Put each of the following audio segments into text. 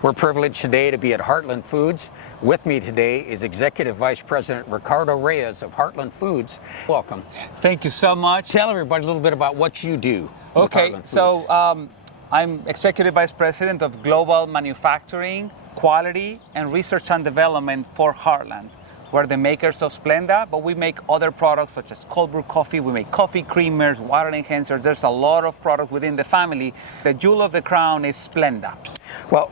We're privileged today to be at Heartland Foods. With me today is Executive Vice President Ricardo Reyes of Heartland Foods. Welcome. Thank you so much. Tell everybody a little bit about what you do. Okay, so I'm Executive Vice President of Global Manufacturing, Quality, and Research and Development for Heartland. We're the makers of Splenda, but we make other products such as cold brew coffee. We make coffee creamers, water enhancers. There's a lot of product within the family. The jewel of the crown is Splenda. Well,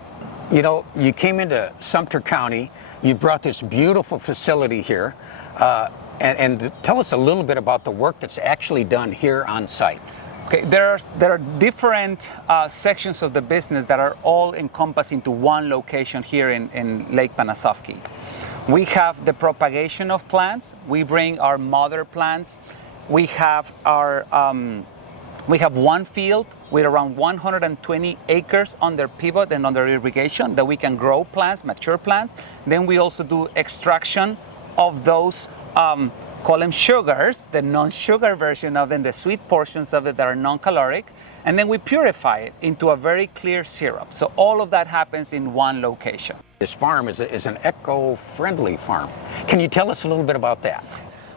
you know, you came into Sumter County. You brought this beautiful facility here. And tell us a little bit about the work that's actually done here on site. Okay, there are different sections of the business that are all encompassed into one location here in Lake Panasoffkee. We have the propagation of plants. We bring our mother plants. We have one field with around 120 acres under pivot and under irrigation that we can grow plants, mature plants. Then we also do extraction of those, call them sugars, the non-sugar version of them, the sweet portions of it that are non-caloric. And then we purify it into a very clear syrup. So all of that happens in one location. This farm is an eco-friendly farm. Can you tell us a little bit about that?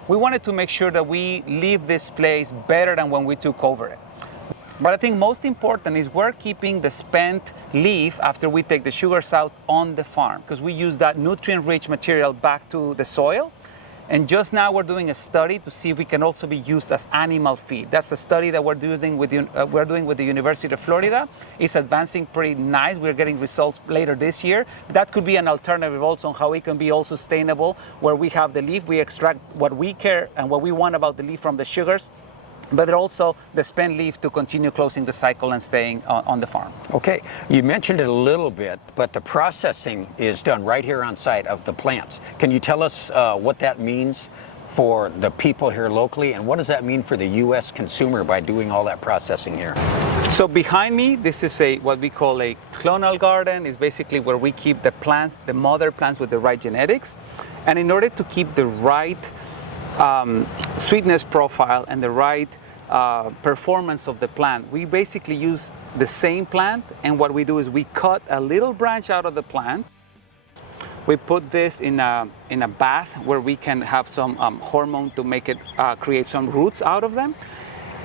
We wanted to make sure that we leave this place better than when we took over it. But I think most important is we're keeping the spent leaf after we take the sugars out on the farm, because we use that nutrient-rich material back to the soil. And just now we're doing a study to see if we can also be used as animal feed. That's a study that we're doing with the University of Florida. It's advancing pretty nice. We're getting results later this year. That could be an alternative also on how it can be all sustainable, where we have the leaf, we extract what we care and what we want about the leaf from the sugars, but also the spent leaf to continue closing the cycle and staying on the farm. Okay, you mentioned it a little bit, but the processing is done right here on site of the plants. Can you tell us what that means for the people here locally, and what does that mean for the U.S. consumer by doing all that processing here? So behind me, this is what we call a clonal garden. It's basically where we keep the plants, the mother plants with the right genetics. And in order to keep the right sweetness profile and the right performance of the plant, we basically use the same plant, and what we do is we cut a little branch out of the plant. We put this in a bath where we can have some hormone to make it create some roots out of them,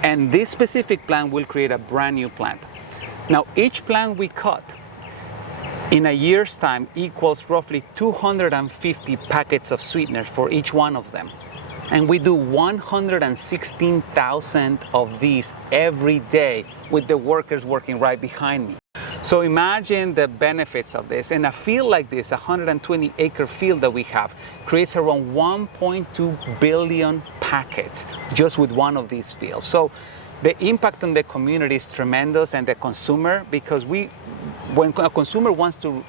and this specific plant will create a brand new plant. Now each plant we cut in a year's time equals roughly 250 packets of sweeteners for each one of them. And we do 116,000 of these every day with the workers working right behind me. So imagine the benefits of this. And a field like this, a 120-acre field that we have, creates around 1.2 billion packets just with one of these fields. So the impact on the community is tremendous, and the consumer, because when a consumer wants to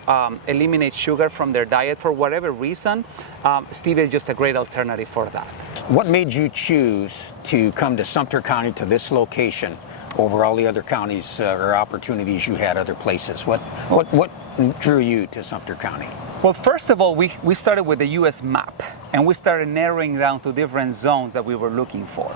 eliminate sugar from their diet for whatever reason, stevia is just a great alternative for that. What made you choose to come to Sumter County, to this location, over all the other counties or opportunities you had other places? What drew you to Sumter County? Well, first of all, we started with the U.S. map, and we started narrowing down to different zones that we were looking for.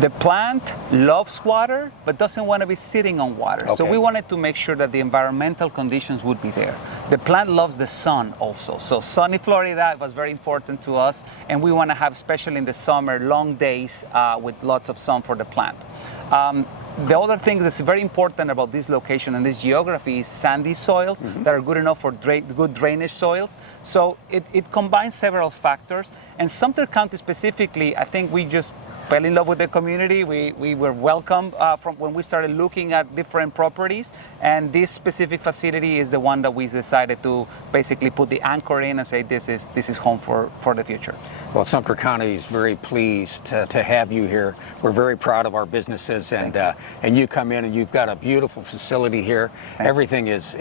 The plant loves water, but doesn't want to be sitting on water. Okay. So we wanted to make sure that the environmental conditions would be there. The plant loves the sun also. So sunny Florida was very important to us, and we want to have, especially in the summer, long days with lots of sun for the plant. The other thing that's very important about this location and this geography is sandy soils that are good enough for good drainage soils. So it combines several factors. And Sumter County specifically, I think we just fell in love with the community. We were welcomed from when we started looking at different properties, and this specific facility is the one that we decided to basically put the anchor in and say this is home for the future. Well, Sumter County is very pleased to have you here. We're very proud of our businesses, and you come in and you've got a beautiful facility here. Everything is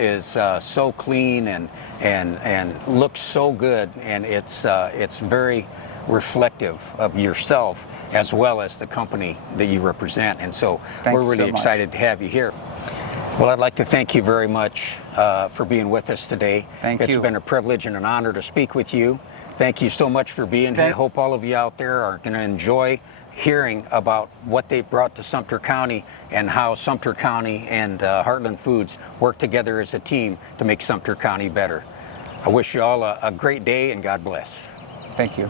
so clean and looks so good, and it's very reflective of yourself as well as the company that you represent. And so we're really excited to have you here. Well, I'd like to thank you very much for being with us today. Thank you. It's been a privilege and an honor to speak with you. Thank you so much for being here. I Thank- hope all of you out there are going to enjoy hearing about what they brought to Sumter County and how Sumter County and Heartland Foods work together as a team to make Sumter County better. I wish you all a great day and God bless. Thank you.